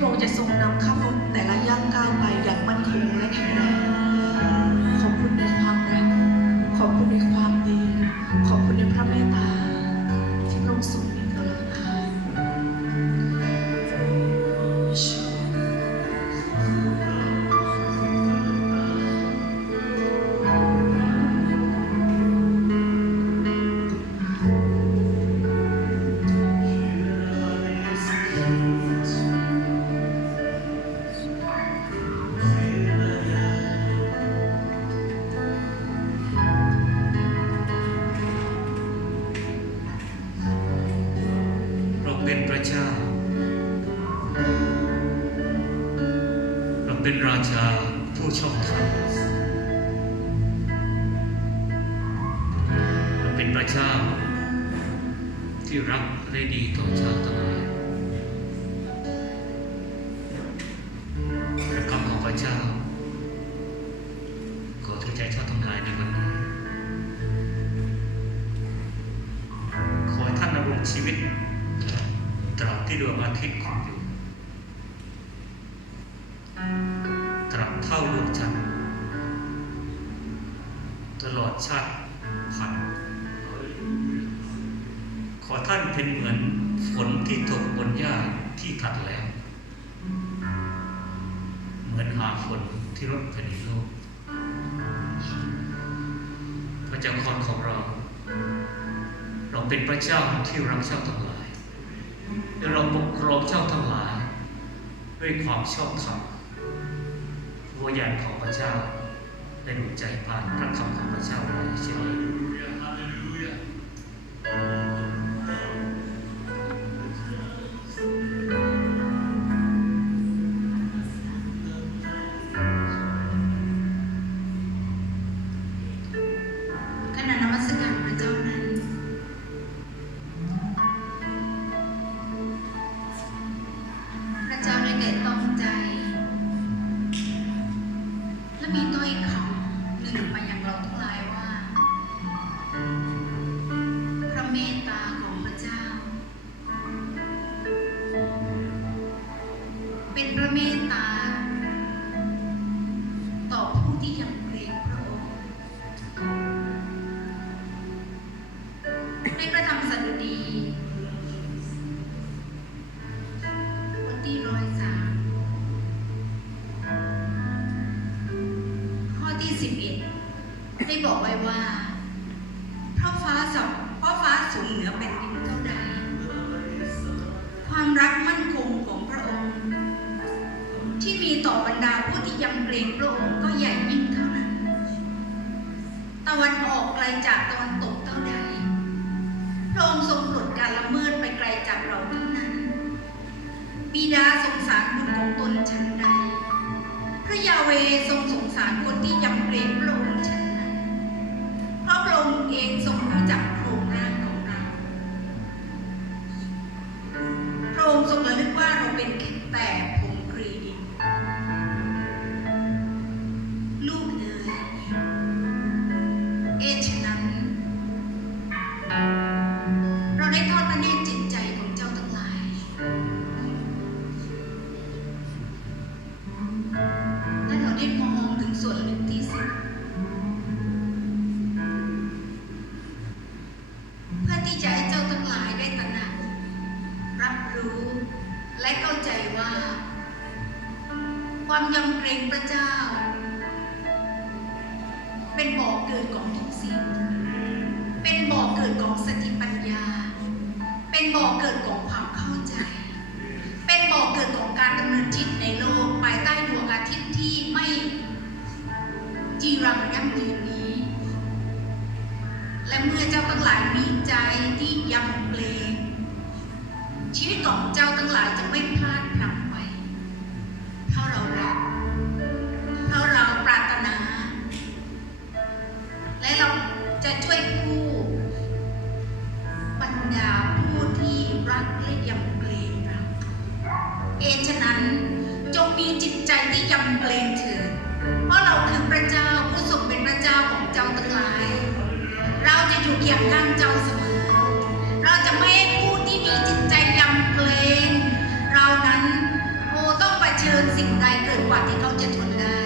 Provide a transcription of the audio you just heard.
ที่พระองค์จะทรงนำข้า เราเป็นพระเจ้า เราเป็นราชาผู้ชอบธรรมเราเป็นพระเจ้า ที่รักและดีต่อชาวทั้งหลายพระคำของพระเจ้าขอเ turn ใจชาวทั้งหลายในวันนี้ขอให้ท่านดำรงชีวิต ที่ดวงอาทิตย์ของอยู่ ตราบเท่าดวงจันทร์ตลอดชาติพันขอท่านเป็นเหมือนฝนที่ตกบนหญ้าที่ขัดแล้ว เหมือนหาฝนที่รดแผ่นดินโลกพระเจ้าคอนของเรา เราเป็นพระเจ้าที่รักเจ้าทั้งหลายและเราปกครองเจ้าทั้งหลาย ด้วยความชอบธรรมพระญานของพระเจ้าได้ดวงใจผ่านพระคำของพระเจ้าไว้เช่นนี้ หนึ่งมาอย่างเราทั้งหลายว่า พระเมตตาของพระเจ้า เป็นพระเมตตา ได้บอกไว้ว่าเพราะฟ้าสับเพราะฟ้าสูงเหนือแผ่นดินเท่าใดความรักมั่นคงของพระองค์ ที่มีต่อบรรดาผู้ที่ยำเกรงพระองค์ก็ใหญ่ยิ่งเท่านั้น ตะวันออกไกลจากตะวันตกเท่าใดพระองค์ทรงปลดการละเมิดไปไกลจากเราเทั้งนั้นบิดาสงสารบุตรของตนฉันใด พระยาเวทรงสงสารคนที่ยำเกรงพระองค์ ความยำเกรงพระเจ้า เป็นบ่อเกิดของทุกสิ่ง เป็นบ่อเกิดของสติปัญญา เป็นบ่อเกิดของความเข้าใจ เป็นบ่อเกิดของการดำเนินชีวิตในโลกภายใต้ดวงอาทิตย์ที่ไม่จีรังยั่งยืนนี้ และเมื่อเจ้าทั้งหลายมีใจที่ยำเกรงชีวิตของเจ้าทั้งหลายจะไม่ ปัญญาผู้ที่รักและยำเกรงเอฉะนั้นจงมีจิตใจที่ยำเกรงเถิดเพราะเราคือพระเจ้าผู้ทรงเป็นพระเจ้าของเจ้าทั้งหลาย เราจะอยู่เคียงข้างเจ้าเสมอ เราจะไม่ให้ผู้ที่มีจิตใจยำเกรงเรานั้นโอต้องเผชิญสิ่งใดเกินกว่าที่เขาจะทนได้